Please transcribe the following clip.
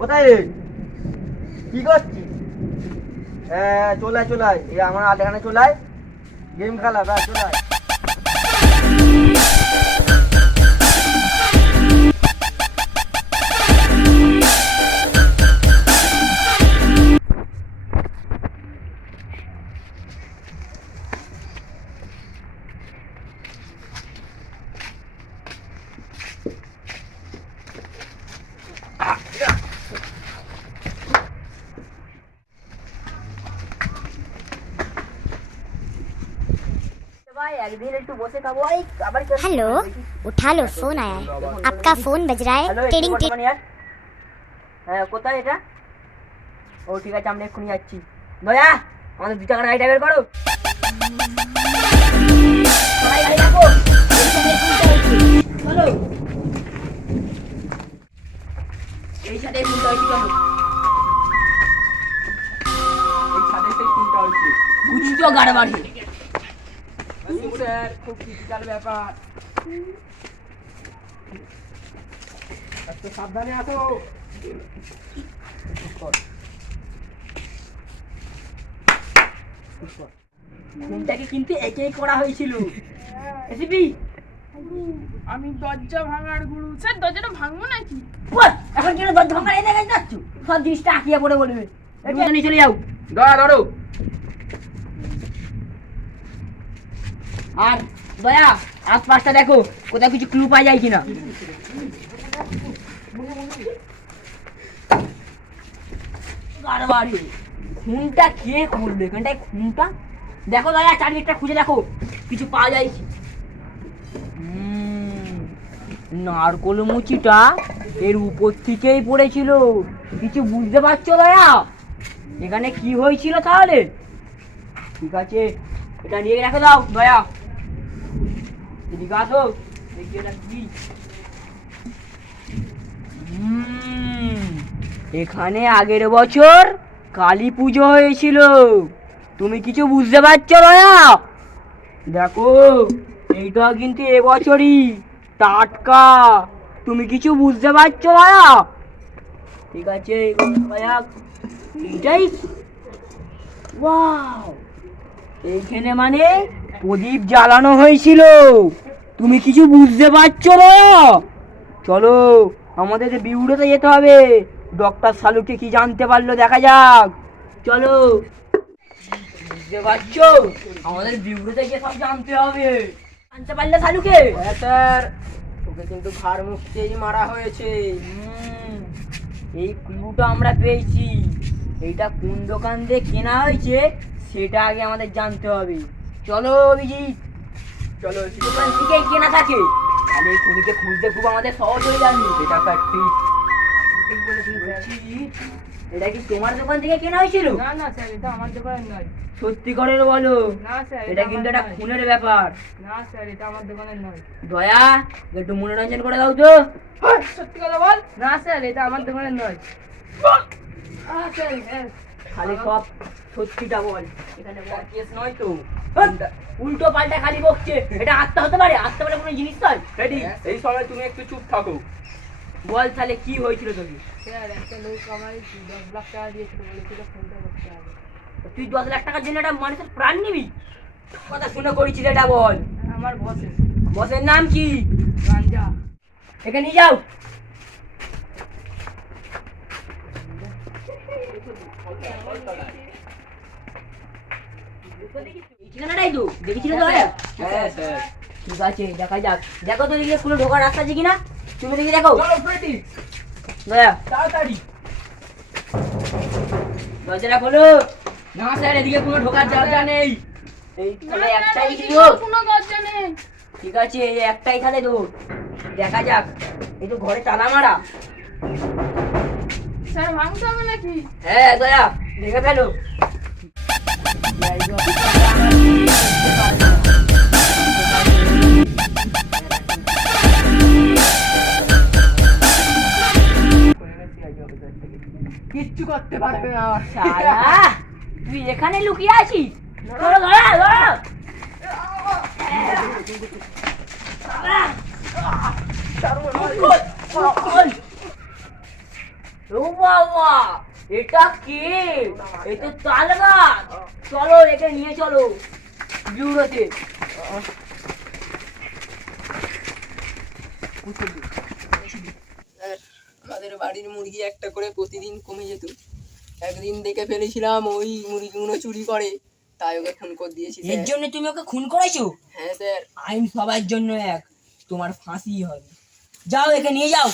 কোথায় রে? কি করছিস? হ্যাঁ চলে আয়, এই আমার এখানে চলে আয়, গেম খেলা ব্যাস চলে আয়। हेलो, उठा लो, फोन आया है। आपका फोन बज रहा है। Tiding tiding. হ্যাঁ কোথায় এটা? ও ঠিক আছে, আমরা এক্ষুনি যাচ্ছি। দয়া আমাদের 2 টাকার গাড়িটা বের করো। সবাই গাড়ি রাখো। চলো এই সাথে ফোনটা হয়েছে, চলো এই সাথে সেই ফোনটা হয়েছে। বুঝছো গাড়ি বাড়ি স্যার, খুব ক্রিটিক্যাল ব্যাপার, একটু সাবধানে আসো। ফোনটাকে কিন্তু একেই করা হয়েছিল। এসিপি আমি দরজা ভাঙার গুরু। স্যার দরজাটা ভাঙবো নাকি? এখন কেন দরজা ভাঙার এই জায়গায় যাচ্ছ? সব জিনিসটা আঁকিয়ে পড়ে বলবে। একটু নিয়ে চলে যাও। ধরো আর দয়া আশপাশটা দেখো, কোথাও কিছু ক্লু পাওয়া যায় কিনা। খুনটা কে করলো এখানটায়? খুনটা দেখো দয়া, চারিদিকটা খুঁজে দেখো, কিছু পাওয়া যায় কি। নারকোল মুচিটা এর উপর থেকেই পড়েছিল, কিছু বুঝতে পারছো দয়া এখানে কি হয়েছিল তাহলে? ঠিক আছে, এটা নিয়ে রেখে দাও দয়া। এদিকে আসো, দেখি এটা কি। এখানে আগের বছর কালী পুজো হয়েছিল, তুমি কিছু বুঝতে পারছো দয়া? দেখো এইটা কিন্তু এবছরই টাটকা, তুমি কিছু বুঝতে পারছো দয়া? ঠিক আছে দয়া, এইটাই ওয়াও, এইখানে মানে প্রদীপ জ্বালানো হয়েছিল, তুমি কিছু বুঝতে পারছো দয়া? চলো আমাদের বিউরোতে যেতে হবে, ডক্টর সালুকে কি জানতে পারলো দেখা যাক। চলো, বুঝতে পারছো আমাদের বিউরোতে গিয়ে সব জানতে হবে। জানতে পারলে সালুকে? হ্যাঁ স্যার, ওকে কিন্তু ঘাড় মুখতেই মারা হয়েছে। এই ক্লুটা আমরা পেয়েছি, এইটা কোন দোকান দিয়ে কেনা হয়েছে সেটা আগে আমাদের জানতে হবে। চলো অভিজিৎ, চলো দোকান থেকেই কেনা থাকে, তাহলে এই খুনিকে খুঁজতে খুব আমাদের সহজ হয়ে যাবে। এটা স্যার ঠিক। এটা কি তোমার দোকান থেকে কেনা হয়েছিল? না না স্যার, এটা আমার দোকানের নয়। সত্যি করে বলো। না স্যার, এটা কিন্তু একটা খুনের ব্যাপার। না স্যার, এটা আমার দোকানের নয়। দয়া একটু মনোরঞ্জন করে দাও তো। সত্যি কথা বল। না স্যার, এটা আমার দোকানের নয়। স্যার হ্যাঁ, খালি সব সত্যিটা বল, এখানে বল কেস নয় তো। উল্টো পাল্টা খালি বকছে, এটা আত্মা হতে পারে? আত্মা বলে কোনো জিনিস নয়। এই সময় তুমি একটু চুপ থাকো, বল তাহলে কি হয়েছিল তোর? স্যার একটা লোক আমার 10 লাখ টাকা দিয়েছিল, বলেছিল ফোনটা করতে হবে। তুই 10 লাখ টাকার জন্য একটা মানুষের প্রাণ নিবি? কথা শুনে করেছিস এটা বল। আমার বসের। বসের নাম কি? গাঞ্জা। এখানে নিয়ে যাও। ঠিকানাটাই তো দেখেছিল তো? হ্যাঁ স্যার। ঠিক আছে দেখা যাক, দেখো তো দিকে কোনো ঢোকার রাস্তা আছে কিনা, তুমি দেখি দেখো। দয়া তাড়াতাড়ি দরজাটা খোলো। না স্যার, এদিকে কোনো ঢোকার দরজা নেই। এই তাহলে একটাই ছিল। কোনো দরজা নেই। ঠিক আছে, এই একটাই তাহলে তো দেখা যাক। এই তো ঘরে তালা মারা। স্যার ভাঙতে হবে নাকি? হ্যাঁ দয়া দেখে ফেলো। কিচ্ছু করতে পারবে না। তুই এখানে লুকিয়ে আছিস? ধরো ধরো ধরো। ও বাবা, এটা কে? এ তো তাল গাছ। চলো একে নিয়ে চলো বিউরোতে। আর আমাদের বাড়ির মুরগি একটা করে প্রতিদিন কমে যেত। একদিন দেখে ফেলেছিলাম ওই মুরগিগুলো চুরি করে, তাই ওকে খুন করে দিয়েছি এর স্যার। জন্য তুমি ওকে খুন করেছো? হ্যাঁ স্যার। আইন সবার জন্য এক, তোমার ফাঁসি হবে। যাও একে নিয়ে যাও।